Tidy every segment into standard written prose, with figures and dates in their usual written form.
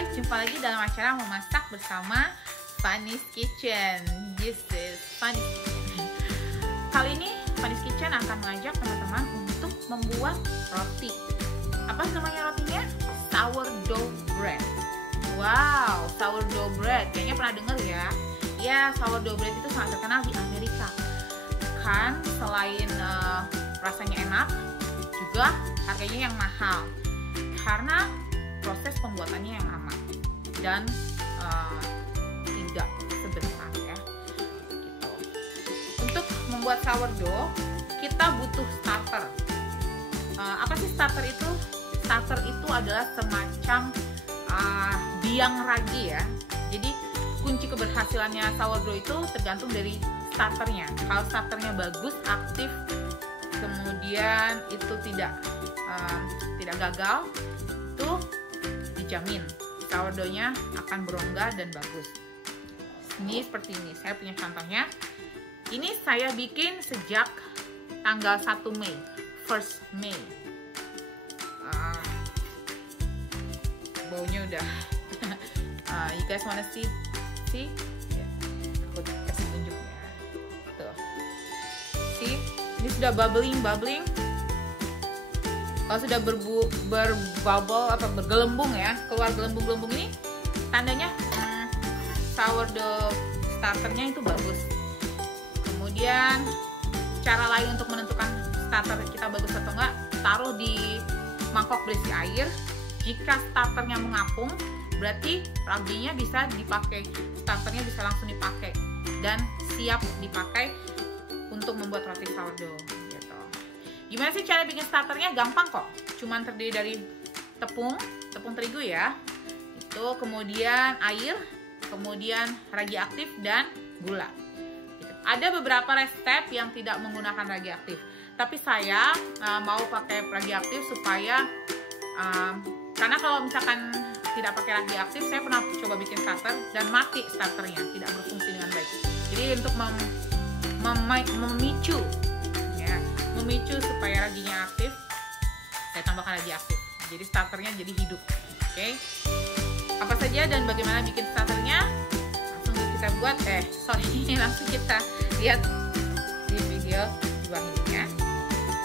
guys, jumpa lagi dalam acara memasak bersama Fanny's Kitchen. This is Fanny's Kitchen. Kali ini Fanny's Kitchen akan mengajak teman-teman untuk membuat roti. Apa namanya rotinya? Sourdough bread. Wow, sourdough bread. Kayaknya pernah dengar ya? Ya, sourdough bread itu sangat terkenal di Amerika. Kan selain rasanya enak, juga harganya yang mahal. Karena proses pembuatannya yang lama dan tidak sebentar ya. Gitu. Untuk membuat sourdough kita butuh starter. Apa sih starter itu? Starter itu adalah semacam biang ragi ya. Jadi kunci keberhasilannya sourdough itu tergantung dari starternya. Kalau starternya bagus, aktif, kemudian itu tidak gagal, itu dijamin sourdoughnya akan berongga dan bagus. Ini seperti ini, saya punya contohnya. Ini saya bikin sejak tanggal 1 Mei, 1st May. Baunya udah you guys wanna see? Ya, aku kasih tunjuk ya. Tuh. See? Ini sudah bubbling. Kalau sudah berbubble atau bergelembung ya, keluar gelembung-gelembung ini, tandanya sourdough starternya itu bagus. Kemudian cara lain untuk menentukan starter kita bagus atau enggak, taruh di mangkok berisi air. Jika starternya mengapung, berarti raginya bisa dipakai, starternya bisa langsung dipakai dan siap dipakai untuk membuat roti sourdough. Gimana sih cara bikin starternya? Gampang kok, cuman terdiri dari tepung terigu ya, itu kemudian air, kemudian ragi aktif dan gula. Gitu. Ada beberapa resep yang tidak menggunakan ragi aktif, tapi saya mau pakai ragi aktif supaya karena kalau misalkan tidak pakai ragi aktif, saya pernah coba bikin starter dan mati starternya, tidak berfungsi dengan baik. Jadi untuk memicu supaya raginya aktif, saya tambahkan ragi aktif. Jadi starternya jadi hidup. Oke. Apa saja dan bagaimana bikin starternya? Langsung kita buat. Langsung kita lihat di video di bawah ini ya.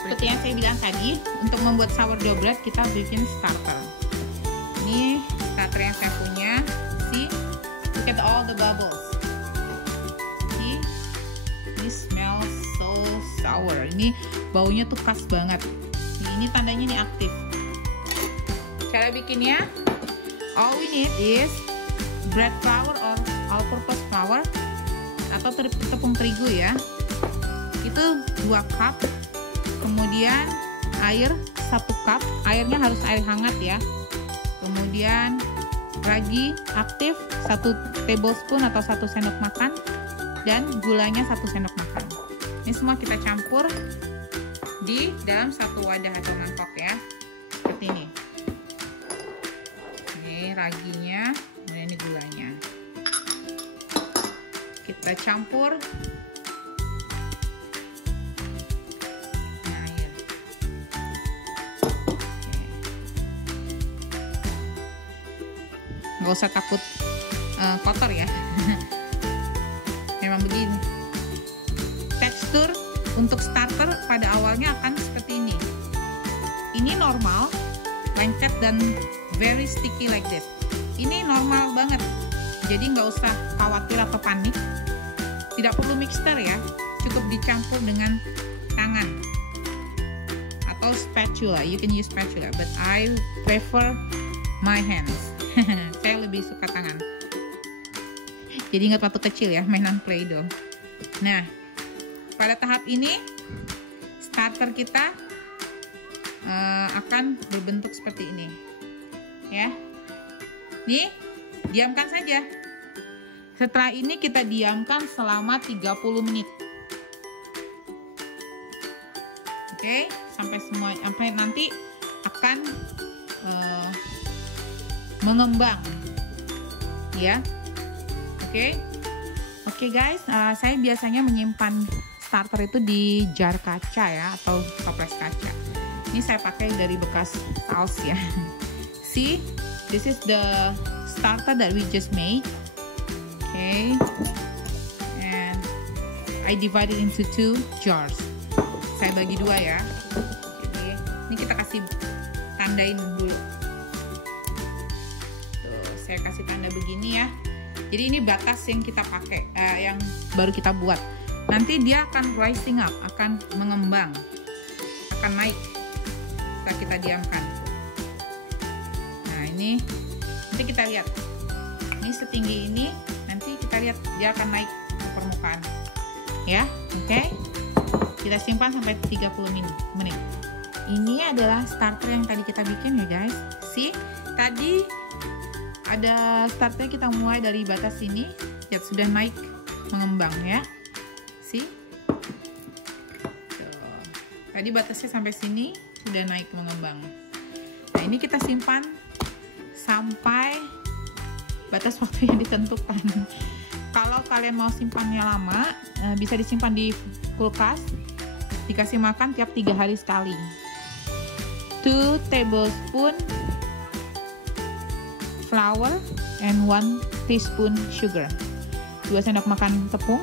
Seperti yang saya bilang tadi, untuk membuat sourdough bread kita bikin starter. Ini starter yang saya punya. See, look at all the bubbles. See, this smells so sour. Ini baunya tuh khas banget. Ini tandanya ini aktif. Cara bikinnya, all we need is bread flour or all-purpose flour atau tepung terigu ya. Itu 2 cup. Kemudian air 1 cup. Airnya harus air hangat ya. Kemudian ragi aktif 1 tablespoon atau 1 sendok makan dan gulanya 1 sendok makan. Ini semua kita campur di dalam satu wadah atau mangkok ya, seperti ini. Ini raginya, kemudian ini gulanya. Kita campur. Air. Nggak usah takut kotor ya. Memang begini. Tekstur untuk starter pada awalnya akan seperti ini. Ini normal, lengket dan very sticky like this. Ini normal banget. Jadi nggak usah khawatir atau panik. Tidak perlu mixer ya. Cukup dicampur dengan tangan atau spatula. You can use spatula, but I prefer my hands. Saya lebih suka tangan. Jadi ingat waktu kecil ya, mainan Play-Doh. Nah, pada tahap ini starter kita akan berbentuk seperti ini ya. Nih, diamkan saja. Setelah ini kita diamkan selama 30 menit. Oke, sampai nanti akan mengembang ya. Oke guys, saya biasanya menyimpan starter itu di jar kaca ya, atau toples kaca. Ini saya pakai dari bekas saus ya. See, this is the starter that we just made. Okay, and I divided into 2 jars. Saya bagi 2 ya. Jadi ini kita kasih tandain dulu. Tuh, saya kasih tanda begini ya. Jadi ini batas yang kita pakai, yang baru kita buat. Nanti dia akan rising up, akan mengembang, akan naik setelah kita diamkan. Nah ini nanti kita lihat. Ini setinggi ini, nanti kita lihat dia akan naik ke permukaan. Ya, oke. Kita simpan sampai 30 menit. Ini adalah starter yang tadi kita bikin ya guys. See, tadi ada starter kita mulai dari batas ini, lihat sudah naik mengembang ya. See, tuh. Tadi batasnya sampai sini sudah naik mengembang. Nah ini kita simpan sampai batas waktu yang ditentukan. Kalau kalian mau simpannya lama, bisa disimpan di kulkas, dikasih makan tiap 3 hari sekali. 2 tablespoon flour and 1 teaspoon sugar. 2 sendok makan tepung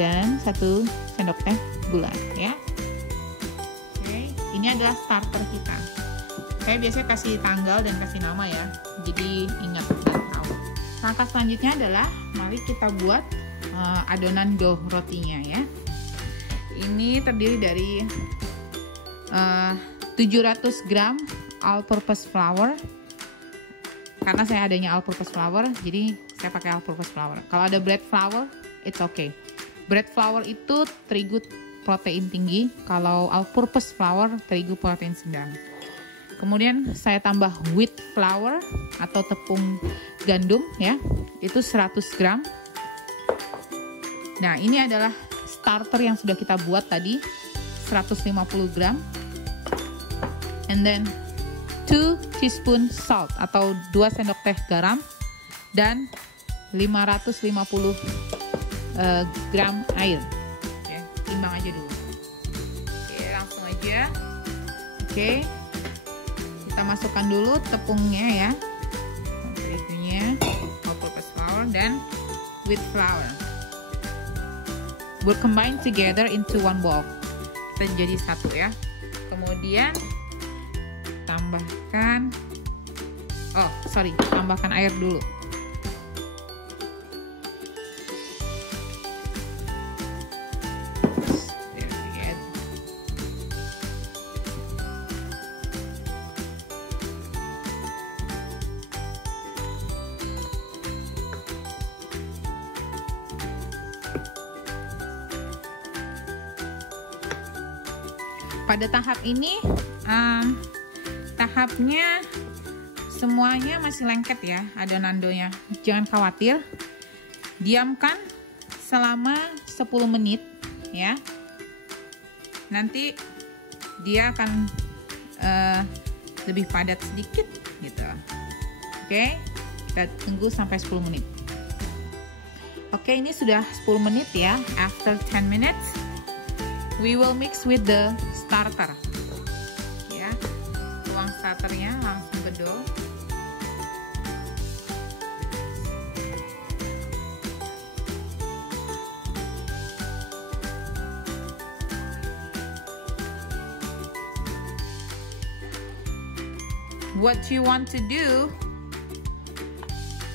dan 1 sendok teh gula ya. Oke, ini adalah starter kita. Saya biasanya kasih tanggal dan kasih nama ya, jadi ingat dan tahu. Langkah selanjutnya adalah mari kita buat adonan dough rotinya ya. Ini terdiri dari 700 gram all-purpose flour. Karena saya adanya all-purpose flour, jadi saya pakai all-purpose flour. Kalau ada bread flour, it's okay. Bread flour itu terigu protein tinggi, kalau all-purpose flour terigu protein sedang. Kemudian saya tambah wheat flour atau tepung gandum ya, itu 100 gram. Nah ini adalah starter yang sudah kita buat tadi, 150 gram. And then 2 teaspoon salt atau 2 sendok teh garam dan 550 gram air. Oke, timbang aja dulu. Oke, langsung aja. Oke, kita masukkan dulu tepungnya ya, terigunya, all-purpose flour dan wheat flour. We'll combine together into one bowl. Kita jadi satu ya. Kemudian tambahkan, tambahkan air dulu. Pada tahap ini tahapnya semuanya masih lengket ya adonandonya. Jangan khawatir, diamkan selama 10 menit ya. Nanti dia akan lebih padat sedikit gitu. Oke, kita tunggu sampai 10 menit. Oke, ini sudah 10 menit ya. After 10 minutes we will mix with the starter ya. Tuang starternya langsung ke dough. What you want to do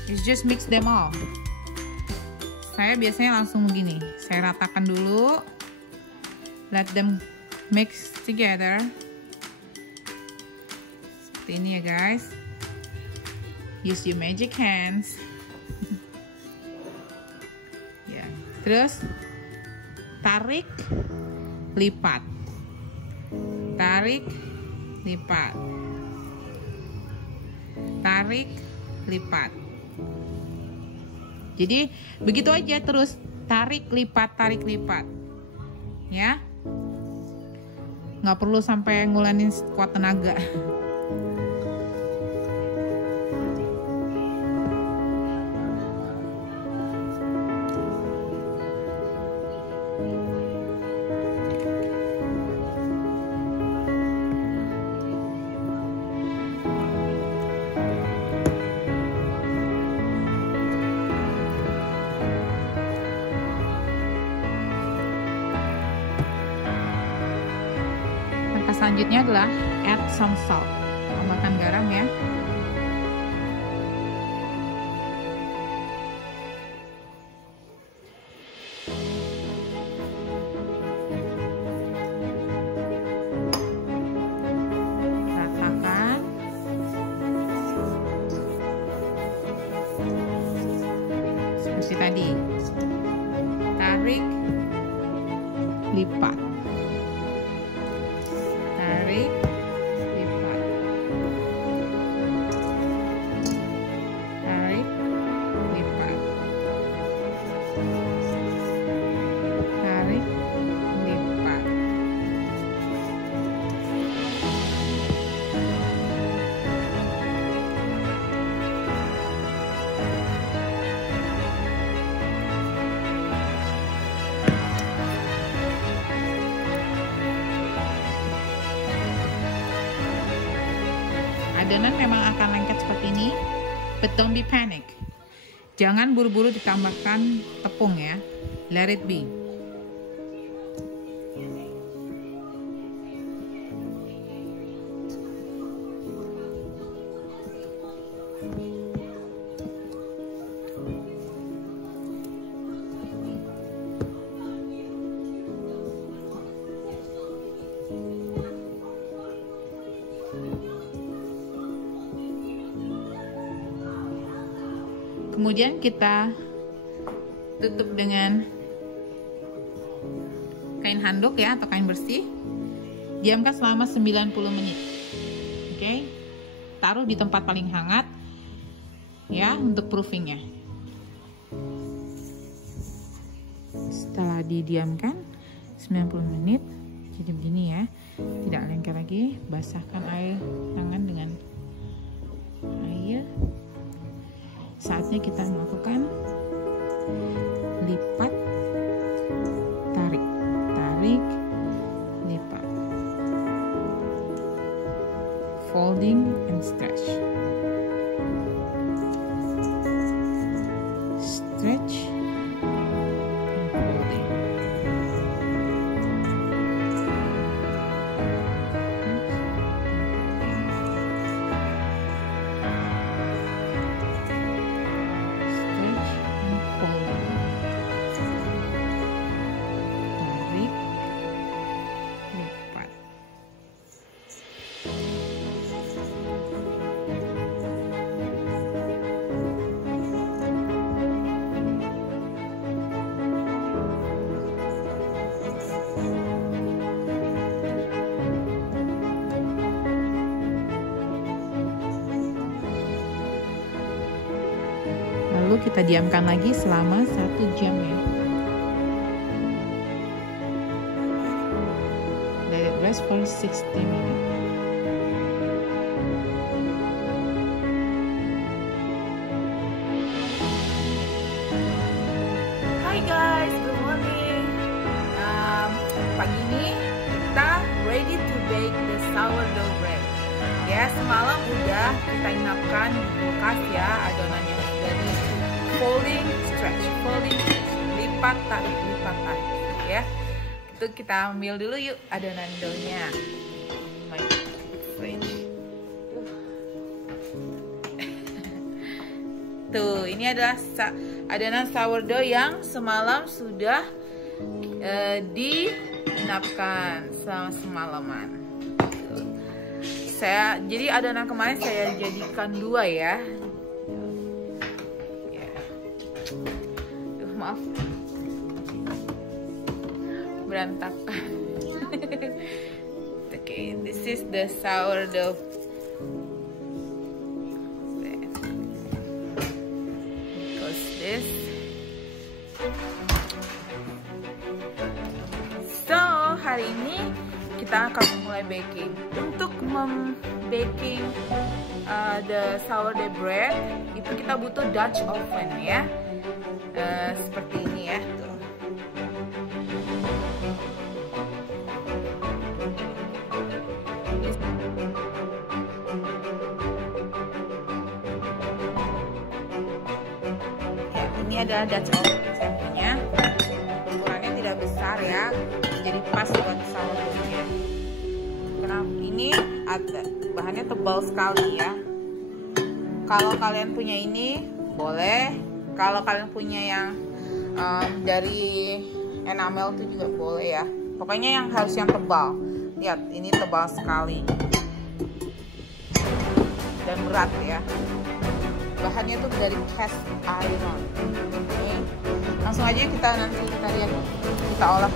is just mix them all. Saya biasanya langsung begini, saya ratakan dulu. Let them mix together. Seperti ini ya guys. Use your magic hands. Ya, terus tarik, lipat. Tarik, lipat. Tarik, lipat. Jadi begitu aja terus, tarik, lipat, tarik, lipat. Ya. Nggak perlu sampai ngulanin kuat tenaga. Selanjutnya adalah add some salt. Tambahkan garam ya. Ratakan. Seperti tadi. Tarik, lipat. Tarik, lipat. Tarik, lipat. Tarik, lipat. Adonan memang akan lengket seperti ini, but don't be panic. Jangan buru-buru ditambahkan tepung ya. Let it be. Kemudian kita tutup dengan kain handuk ya, atau kain bersih. Diamkan selama 90 menit. Oke. Taruh di tempat paling hangat ya untuk proofingnya. Setelah didiamkan 90 menit, jadi begini ya. Tidak lengket lagi. Basahkan air tangan dengan air. Saatnya kita melakukan lipat, tarik, tarik, lipat, folding and stretch, stretch and folding. Lalu kita diamkan lagi selama 1 jam ya. Let it rest for 60 minutes. Hi guys, good morning. Pagi ini kita ready to bake the sourdough bread. Ya, semalam udah kita inapkan di kulkas ya adonannya sudah di folding, stretch, lipat, tarik ya. Itu kita ambil dulu yuk adonan doughnya. My fridge. Tuh, ini adalah adonan sourdough yang semalam sudah diinapkan selama semalaman. Jadi adonan kemarin saya jadikan 2 ya. Maaf, berantakan. Okay, this is the sourdough. Because this. So hari ini kita akan mulai baking. Untuk baking the sourdough bread itu kita butuh Dutch oven ya. Seperti ini ya, tuh. Ya, ini adalah Dutch oven saya punya. Ukurannya tidak besar ya, jadi pas buat sourdoughnya. Kenapa? ini bahannya tebal sekali ya. Kalau kalian punya ini boleh, kalau kalian punya yang dari enamel itu juga boleh ya. Pokoknya yang harus yang tebal. Lihat, ini tebal sekali dan berat ya. Bahannya tuh dari cast iron. Oke, langsung aja kita lihat, kita olah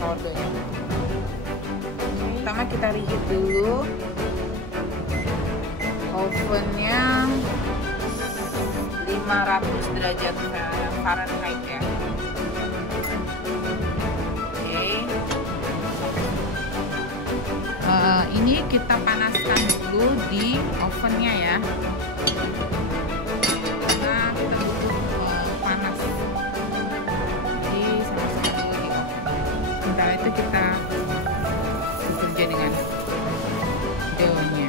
sourdoughnya. Pertama kita reheat dulu ovennya 500 derajat Fahrenheit ya. Oke. Ini kita panaskan dulu di ovennya ya, karena kita butuh panas. Jadi sama-sama dulu di oven. Sementara itu kita bekerja dengan doughnya.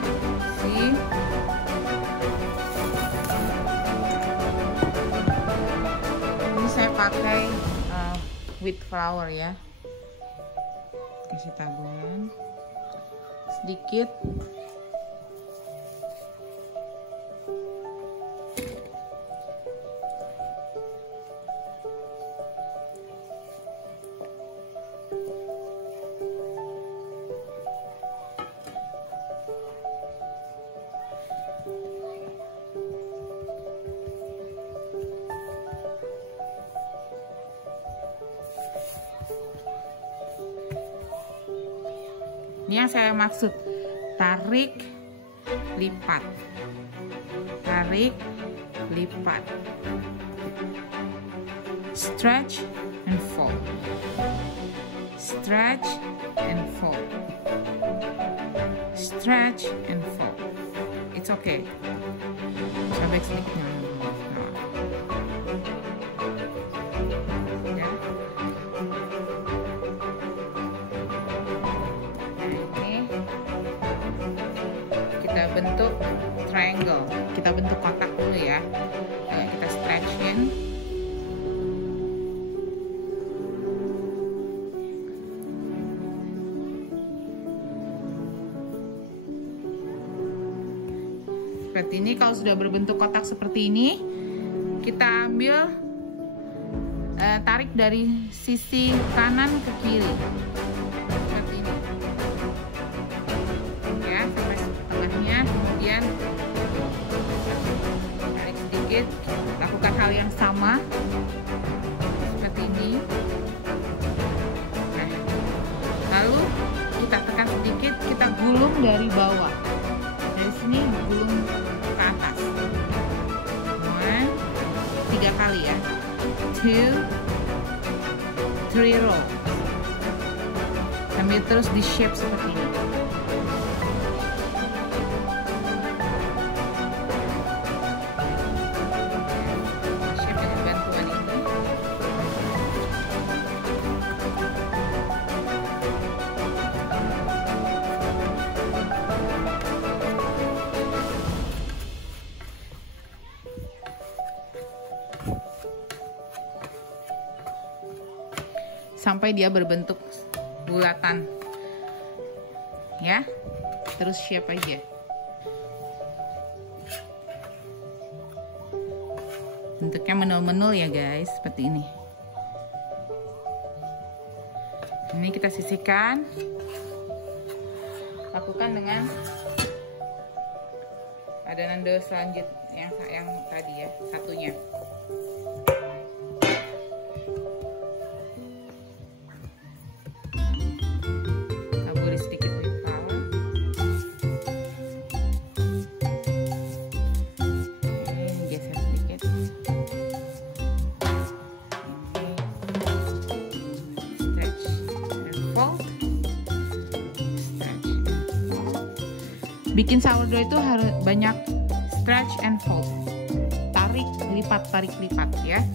Ini saya pakai wheat flour ya. Kasih taburan sedikit. Ini yang saya maksud, tarik, lipat, tarik, lipat, stretch and fold, stretch and fold, stretch and fold. It's okay. Sobek sedikit. Bentuk triangle, kita bentuk kotak dulu ya. Kita stretchin. Seperti ini. Kalau sudah berbentuk kotak seperti ini, kita ambil, tarik dari sisi kanan ke kiri seperti ini ya, sampai tengahnya. Kemudian tarik sedikit, lakukan hal yang sama seperti ini. Nah, lalu kita tekan sedikit, kita gulung dari bawah, dari sini gulung ke atas. 3 kali ya, 2, 3 roll, sambil terus di shape seperti ini. Sampai dia berbentuk bulatan ya, terus shape aja. Bentuknya menul-menul ya guys, seperti ini. Ini kita sisihkan, lakukan dengan adonan dough selanjutnya yang tadi ya, satunya. Bikin sourdough itu harus banyak stretch and fold, tarik lipat ya.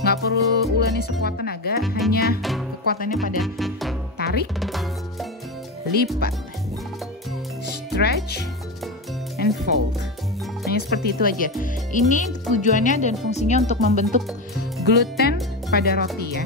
Nggak perlu ulani sekuat tenaga, hanya kekuatannya pada tarik, lipat, stretch and fold. Hanya seperti itu aja. Ini tujuannya dan fungsinya untuk membentuk gluten pada roti ya.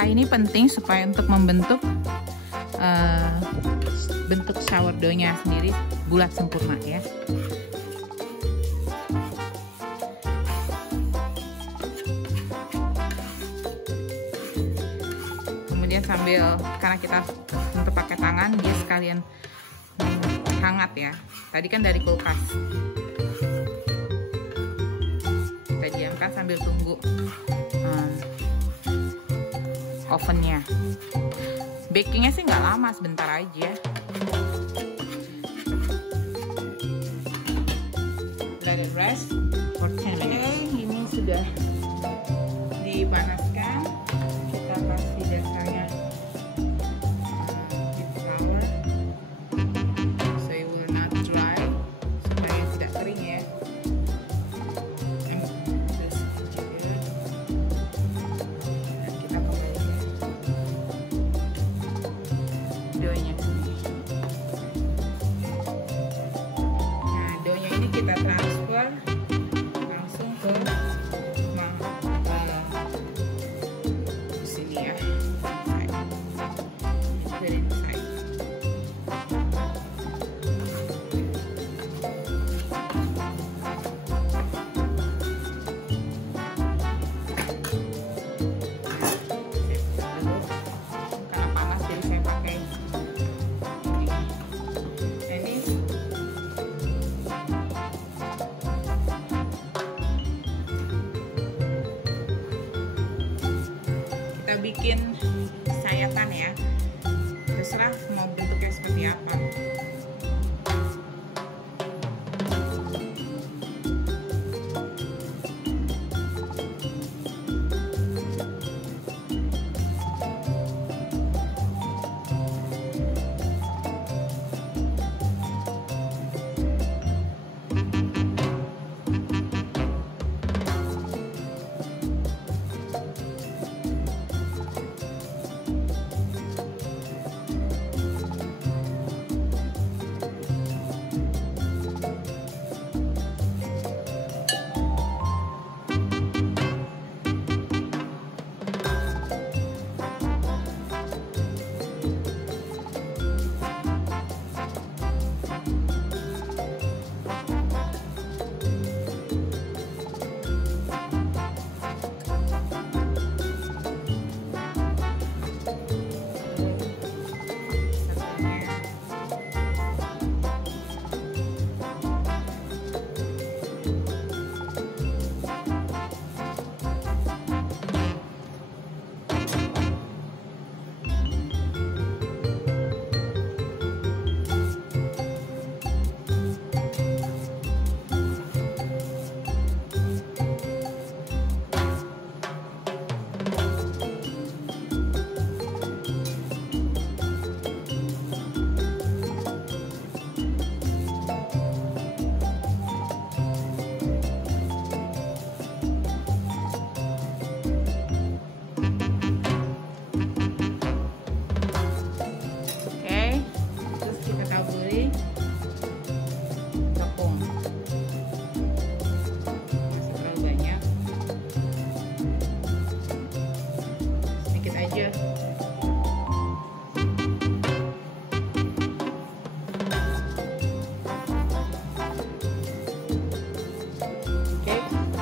langkah ini penting supaya untuk membentuk bentuk sourdough-nya sendiri bulat sempurna ya. Kemudian sambil, karena kita untuk pakai tangan, dia sekalian hangat ya. Tadi kan dari kulkas. Kita diamkan sambil tunggu ovennya. Bakingnya sih nggak lama, sebentar aja. Let it rest for 10 minutes. Ini sudah dipanaskan. Kita kasih dasarnya with flour, so it will not dry, supaya tidak kering ya. Dan kita kembali doughnya. Nah, doughnya ini kita transfer langsung ke sini ya. Karena panas jadi saya pakai ini. Kita bikin sayatan ya, terserah mau bentuknya seperti apa.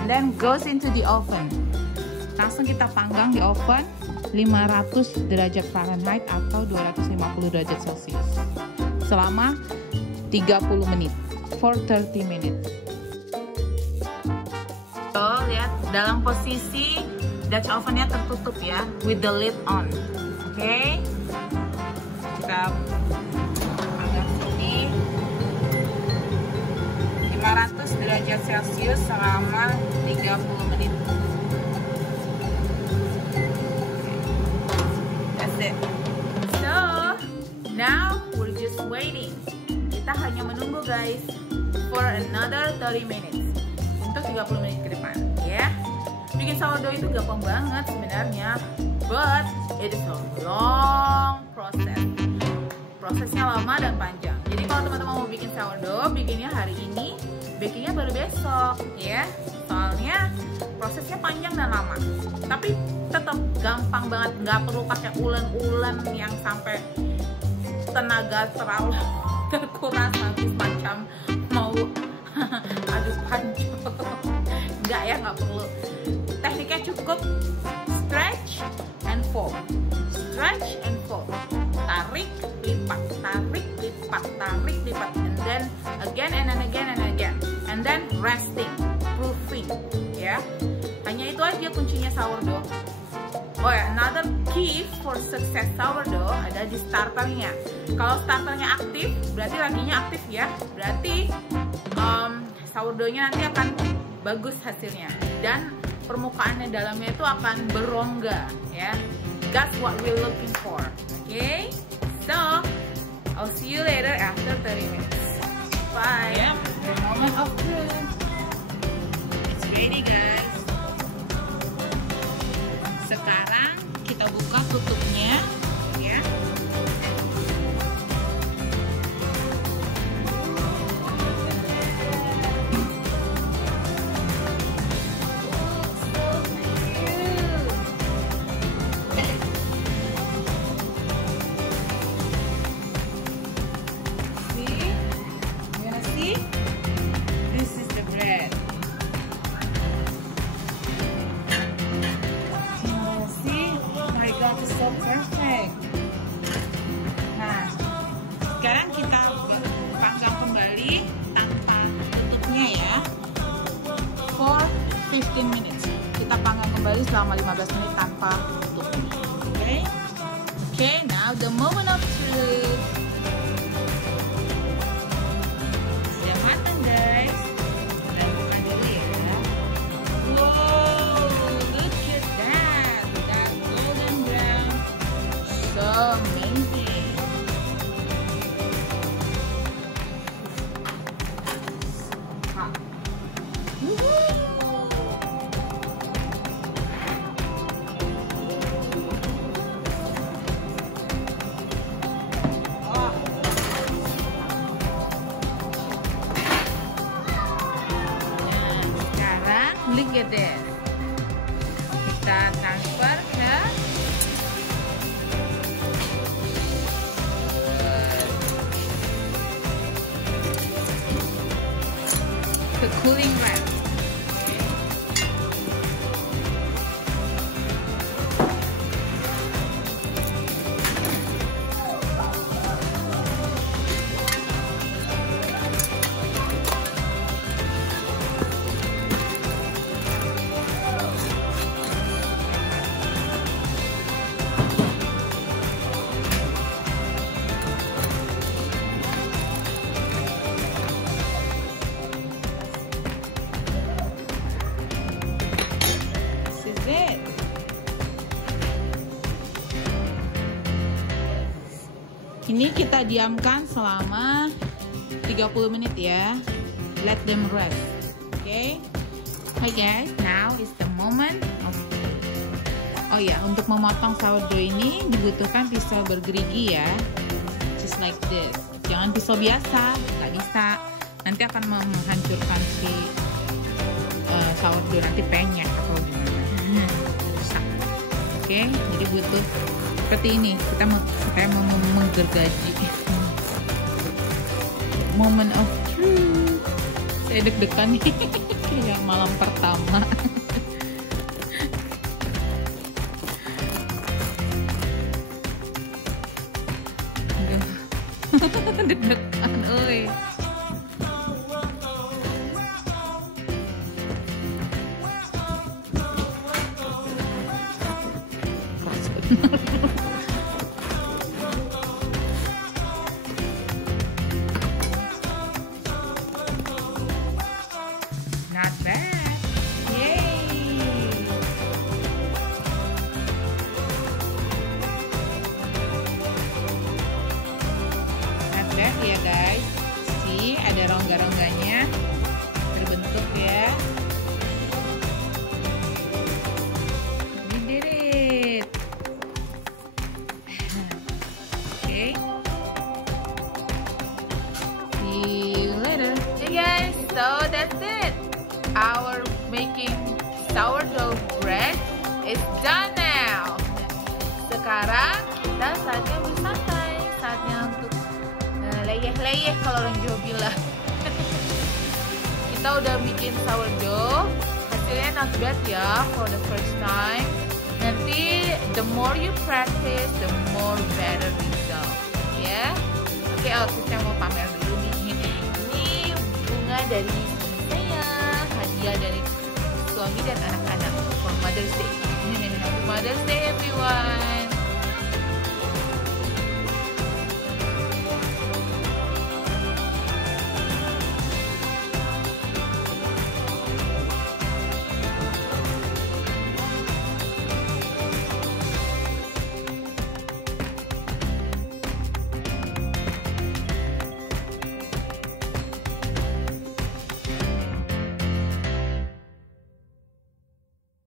then goes into the oven. Langsung kita panggang di oven 500 derajat Fahrenheit atau 250 derajat Celcius selama 30 menit, for 30 minutes. So, lihat dalam posisi Dutch ovennya tertutup ya, with the lid on. Oke, kita panggang sini 500 derajat Celcius selama 30 menit. That's it. So, now we're just waiting. Kita hanya menunggu guys for another 30 minutes. Untuk 30 menit ke depan ya. Bikin sourdough itu gampang banget sebenarnya, but it is a long process. Prosesnya lama dan panjang. Jadi kalau teman-teman mau bikin sourdough, bikinnya hari ini bakingnya baru besok ya, soalnya prosesnya panjang dan lama. Tapi tetap gampang banget, nggak perlu pakai ulen-ulen yang sampai tenaga terlalu terkuras nanti macam mau adu pancung. Nggak ya, nggak perlu. Tekniknya cukup stretch and fold, stretch and fold, tarik lipat, tarik lipat, tarik lipat, and then again and then again and again, and then resting, proofing ya. Hanya itu aja kuncinya sourdough. Oh ya, another key for success sourdough ada di starternya. Kalau starternya aktif, berarti raginya aktif ya. Berarti sourdoughnya nanti akan bagus hasilnya, dan permukaannya dalamnya itu akan berongga ya. That's what we're looking for. Okay, so I'll see you later after 30 minutes. Bye. Yep, the moment of truth. It's ready, guys. Sekarang kita buka tutupnya ya. Perfect. Nah, sekarang kita panggang kembali tanpa tutupnya ya, for 15 minutes. Kita panggang kembali selama 15 menit tanpa tutupnya. Okay, now the moment of truth. Sudah matang, guys. Kita buka dulu ya. Wow, look at that. That golden brown. So amazing. Sekarang look at this. Kita transfer ke cooling rack. Ini kita diamkan selama 30 menit ya. Let them rest. Okay. Hi guys, now is the moment of... Oh ya, untuk memotong sourdough ini dibutuhkan pisau bergerigi ya. Just like this. Jangan pisau biasa, nggak bisa. Nanti akan menghancurkan si sourdough, nanti penyek atau gimana. Rusak. Oke, jadi butuh seperti ini. Kita mau menggergaji. Moment of truth. Saya deg-degan nih. Kayak malam pertama. Deg-degan, oi. Not bad. Yay. Not bad ya guys. See, ada rongga-rongganya terbentuk ya. We did it. Okay. See you later. Hey guys, so that's it. Our making sourdough bread is done now. Sekarang kita saatnya bersantai, saatnya untuk leyeh-leyeh kalau orang Jawa bilang. Kita udah bikin sourdough, hasilnya not bad ya for the first time. Nanti the more you practice, the more better result, ya. Oke, saya mau pamer dulu nih. Ini bunga dari saya, hadiah dari suami dan anak-anak for Mother's Day. Happy Mother's Day everyone.